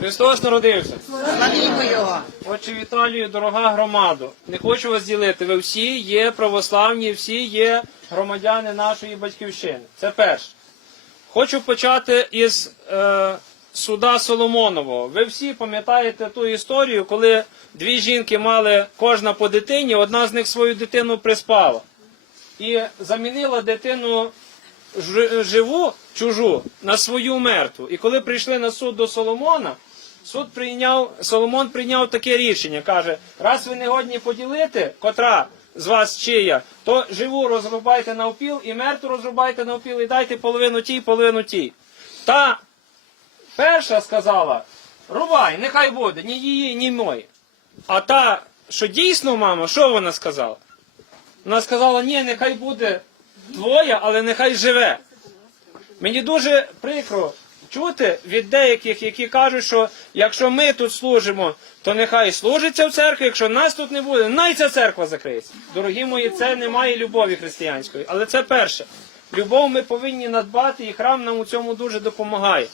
Христос народився. Славімо його. Отче Віталію, дорога громада, не хочу вас ділити. Ви всі є православні, всі є громадяни нашої батьківщини. Це перше. Хочу почати із е, суда Соломонового. Ви всі пам'ятаєте ту історію, коли дві жінки мали кожна по дитині, одна з них свою дитину приспала. І замінила дитину живу, чужу, на свою мертву. І коли прийшли на суд до Соломона, суд прийняв, Соломон прийняв таке рішення. Каже, раз ви не годні поділити, котра з вас чия, то живу розрубайте навпіл і мертву розрубайте навпіл і дайте половину тій, половину тій. Та перша сказала, рубай, нехай буде, ні її, ні мої. А та, що дійсно, мама, що вона сказала? Вона сказала, ні, нехай буде твоя, але нехай живе. Мені дуже прикро чути від деяких, які кажуть, що якщо ми тут служимо, то нехай служиться в церкві, якщо нас тут не буде, най ця церква закриється. Дорогі мої, це немає любові християнської. Але це перше. Любов ми повинні надбати, і храм нам у цьому дуже допомагає.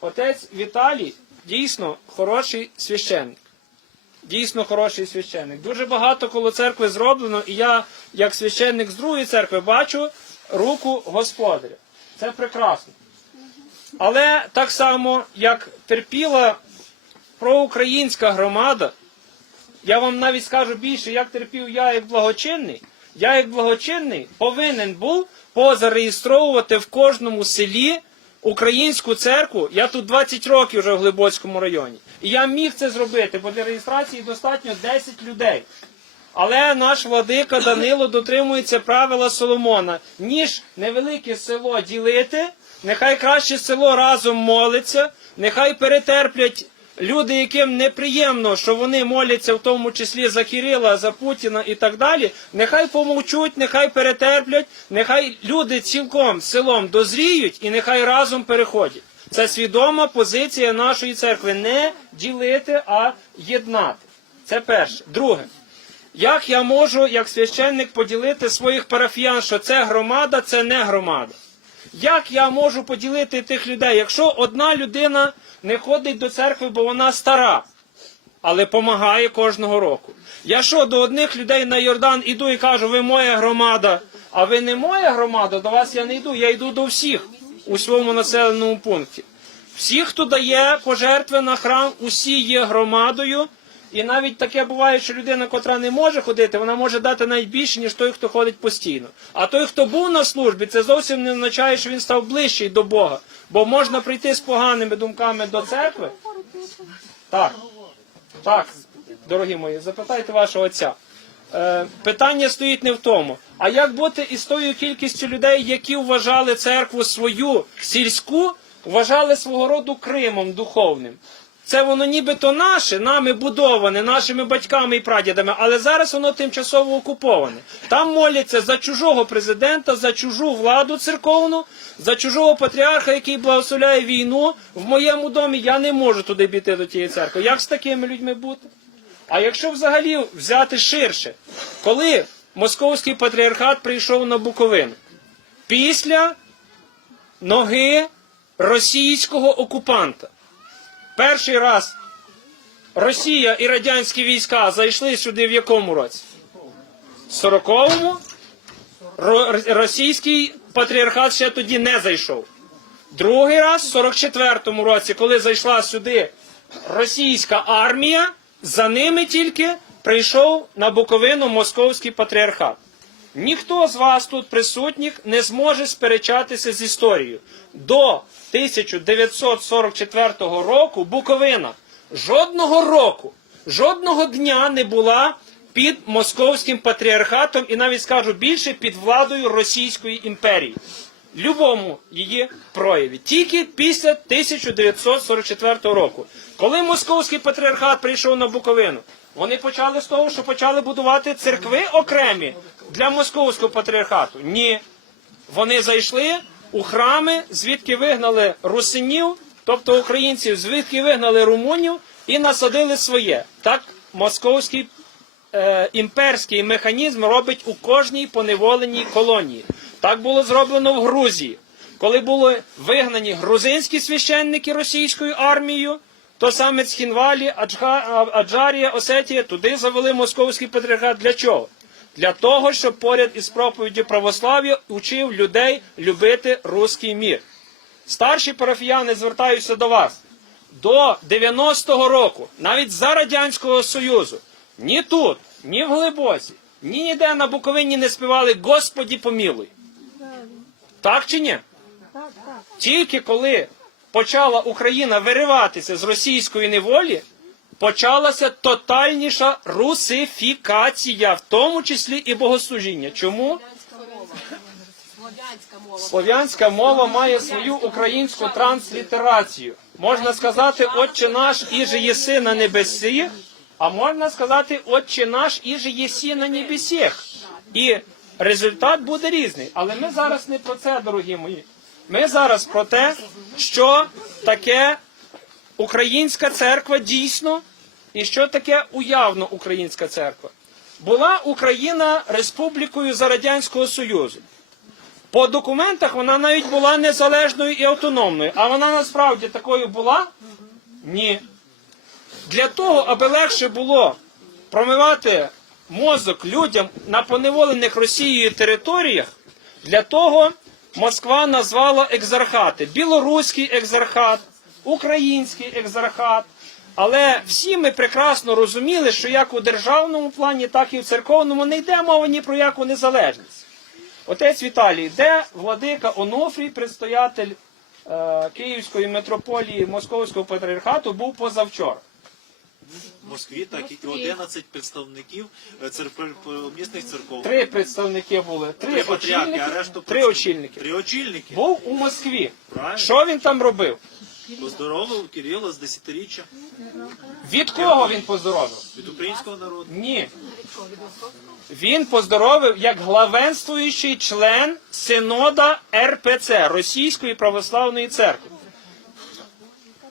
Отець Віталій дійсно хороший священник. Дійсно хороший священник. Дуже багато коло церкви зроблено, і я, як священник з другої церкви, бачу руку господаря. Це прекрасно. Але так само, як терпіла проукраїнська громада, я вам навіть скажу більше, як терпів я як благочинний, я як благочинний повинен був позареєстровувати в кожному селі українську церкву. Я тут 20 років вже в Глибоцькому районі. І я міг це зробити, бо для реєстрації достатньо 10 людей. Але наш владика Данило дотримується правила Соломона. Ніж невелике село ділити, нехай краще село разом молиться, нехай перетерплять люди, яким неприємно, що вони моляться в тому числі за Кирила, за Путіна і так далі. Нехай помовчуть, нехай перетерплять, нехай люди цілком селом дозріють і нехай разом переходять. Це свідома позиція нашої церкви. Не ділити, а єднати. Це перше. Друге. Як я можу, як священник, поділити своїх парафіян, що це громада, це не громада? Як я можу поділити тих людей, якщо одна людина не ходить до церкви, бо вона стара, але помагає кожного року? Я що до одних людей на Йордан іду і кажу, ви моя громада, а ви не моя громада, до вас я не йду, я йду до всіх у своєму населеному пункті. Всі, хто дає пожертви на храм, усі є громадою. І навіть таке буває, що людина, котра не може ходити, вона може дати навіть більше, ніж той, хто ходить постійно. А той, хто був на службі, це зовсім не означає, що він став ближчий до Бога. Бо можна прийти з поганими думками до церкви. Так, так, дорогі мої, запитайте вашого отця. Е, питання стоїть не в тому. А як бути із тою кількістю людей, які вважали церкву свою сільську, вважали свого роду Кримом духовним? Це воно нібито наше, нами будоване, нашими батьками і прадідами, але зараз воно тимчасово окуповане. Там моляться за чужого президента, за чужу владу церковну, за чужого патріарха, який благословляє війну. В моєму домі я не можу туди піти до тієї церкви. Як з такими людьми бути? А якщо взагалі взяти ширше, коли московський патріархат прийшов на Буковину після ноги російського окупанта. Перший раз Росія і радянські війська зайшли сюди в якому році? 40-му російський патріархат ще тоді не зайшов. Другий раз в 44-му році, коли зайшла сюди російська армія, за ними тільки прийшов на Буковину московський патріархат. Ніхто з вас тут присутніх не зможе сперечатися з історією. До 1944 року Буковина жодного року, жодного дня не була під московським патріархатом і навіть скажу більше під владою Російської імперії. Любому її прояві. Тільки після 1944 року. Коли московський патріархат прийшов на Буковину, вони почали з того, що почали будувати церкви окремі для московського патріархату. Ні. Вони зайшли у храми, звідки вигнали русинів, тобто українців, звідки вигнали румунів і насадили своє. Так московський е, імперський механізм робить у кожній поневоленій колонії. Так було зроблено в Грузії, коли були вигнані грузинські священники російською армією, то саме Цхінвалі, Аджарія, Осетія, туди завели московський патріархат. Для чого? Для того, щоб поряд із проповіддю православ'я учив людей любити руський мір. Старші парафіяни звертаються до вас. До 90-го року, навіть за Радянського Союзу, ні тут, ні в Глибоці, ні ніде на Буковині не співали Господі помілуй. Так чи ні? Тільки коли почала Україна вириватися з російської неволі, почалася тотальніша русифікація, в тому числі і богослужіння. Чому? Слов'янська мова. Має свою українську транслітерацію. Можна сказати, Отче наш, іже єси на небесі, а можна сказати, Отче наш, іже єсі на небесіх. І результат буде різний. Але ми зараз не про це, дорогі мої. Ми зараз про те, що таке українська церква дійсно, і що таке уявно українська церква. Була Україна республікою за Радянського Союзу. По документах вона навіть була незалежною і автономною. А вона насправді такою була? Ні. Для того, аби легше було промивати мозок людям на поневолених Росією територіях, для того Москва назвала екзархати. Білоруський екзархат, український екзархат. Але всі ми прекрасно розуміли, що як у державному плані, так і в церковному не йде мова ні про яку незалежність. Отець Віталій, де владика Онуфрій, предстоятель е, Київської митрополії Московського патріархату, був позавчора. В Москві, так і 11 представників е, церков- місних церков. Три представники були, три, Три патріархи, очільники, а решту три очільники. Три очільники. Був у Москві. Правильно. Що він там робив? Поздоровив Кирила з десятиріччя Від кого він поздоровив? від українського народу. Ні. Він поздоровив як главенствуючий член синода РПЦ Російської православної церкви.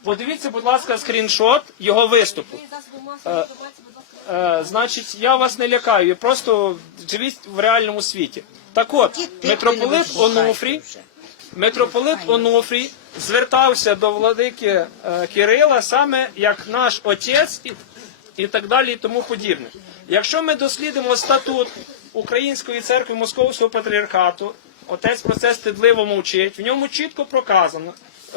Подивіться, будь ласка, скріншот його виступу. Ласка. Е, значить, я вас не лякаю, просто живіть в реальному світі. Так от, митрополит Онуфрій, митрополит Онуфрій звертався до владики е, Кирила саме як наш отець і, і так далі, і тому подібне. Якщо ми дослідимо статут Української церкви Московського патріархату, отець про це стидливо мовчить, в ньому чітко проказано,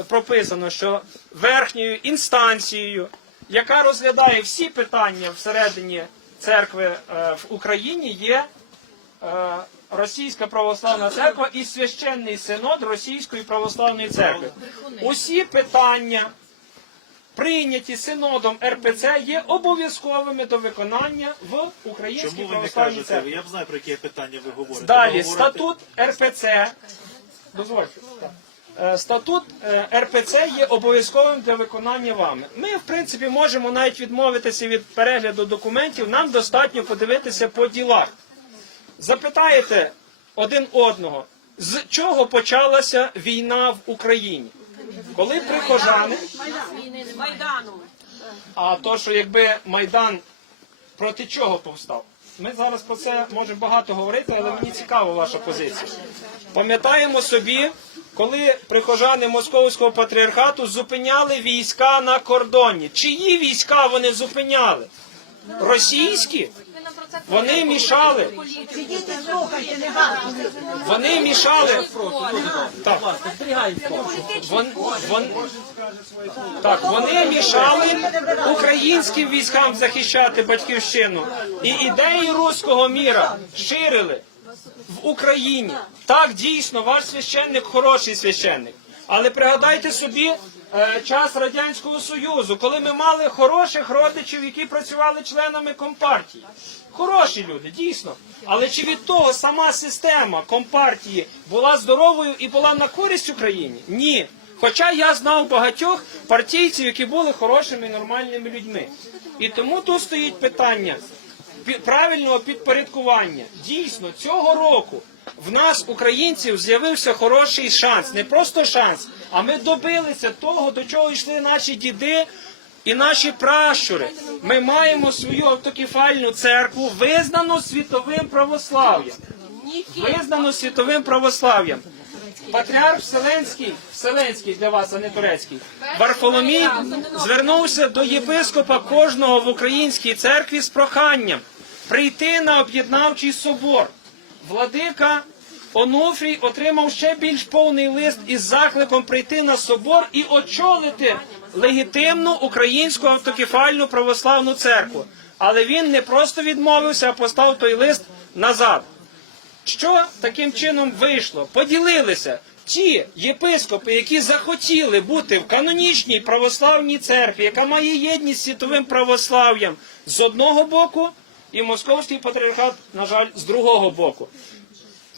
прописано, що верхньою інстанцією, яка розглядає всі питання всередині церкви е, в Україні, є е, Російська православна церква і священний синод Російської православної церкви. Усі питання, прийняті синодом РПЦ, є обов'язковими до виконання в Українській Чому ви не православній кажете? церкві. Я б знаю, про яке питання ви говорите. Далі, Ви говорите- статут РПЦ. Дозвольте. Статут е, РПЦ є обов'язковим для виконання вами. Ми, в принципі, можемо навіть відмовитися від перегляду документів. Нам достатньо подивитися по ділах. Запитаєте один одного, з чого почалася війна в Україні? Коли прихожани, а то, що якби Майдан проти чого повстав? Ми зараз про це можемо багато говорити, але мені цікава ваша позиція. Пам'ятаємо собі, коли прихожани Московського патріархату зупиняли війська на кордоні. Чиї війська вони зупиняли? Російські? Ви нам про це Вони мішали. Вони мішали. Так. Вон, вон, так, вони мішали українським військам захищати батьківщину. І ідеї руського міра ширили в Україні. Так, дійсно, ваш священник хороший священник. Але пригадайте собі час Радянського Союзу, коли ми мали хороших родичів, які працювали членами компартії. Хороші люди, дійсно. Але чи від того сама система компартії була здоровою і була на користь Україні? Ні. Хоча я знав багатьох партійців, які були хорошими нормальними людьми. І тому тут стоїть питання правильного підпорядкування. Дійсно, цього року в нас, українців, з'явився хороший шанс. Не просто шанс, а ми добилися того, до чого йшли наші діди і наші пращури. Ми маємо свою автокефальну церкву, визнану світовим православ'ям. Визнану світовим православ'ям. патріарх Вселенський, Вселенський для вас, а не турецький, Варфоломій звернувся до єпископа кожного в українській церкві з проханням прийти на об'єднавчий собор. Владика Онуфрій отримав ще більш повний лист із закликом прийти на собор і очолити легітимну українську автокефальну православну церкву. Але він не просто відмовився, а постав той лист назад. Що таким чином вийшло? Поділилися ті єпископи, які захотіли бути в канонічній православній церкві, яка має єдність світовим православ'ям з одного боку, і московський патріархат, на жаль, з другого боку.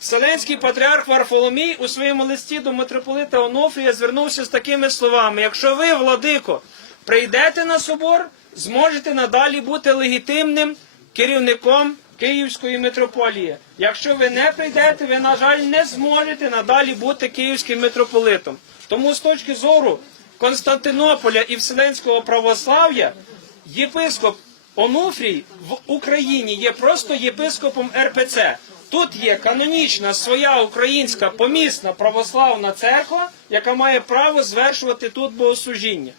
Вселенський патріарх Варфоломій у своєму листі до митрополита Онофрія звернувся з такими словами: якщо ви, владико, прийдете на собор, зможете надалі бути легітимним керівником Київської митрополії. Якщо ви не прийдете, ви, на жаль, не зможете надалі бути київським митрополитом. Тому з точки зору Константинополя і Вселенського православ'я, єпископ Онуфрій в Україні є просто єпископом РПЦ. Тут є канонічна своя українська помісна православна церква, яка має право звершувати тут богослужіння.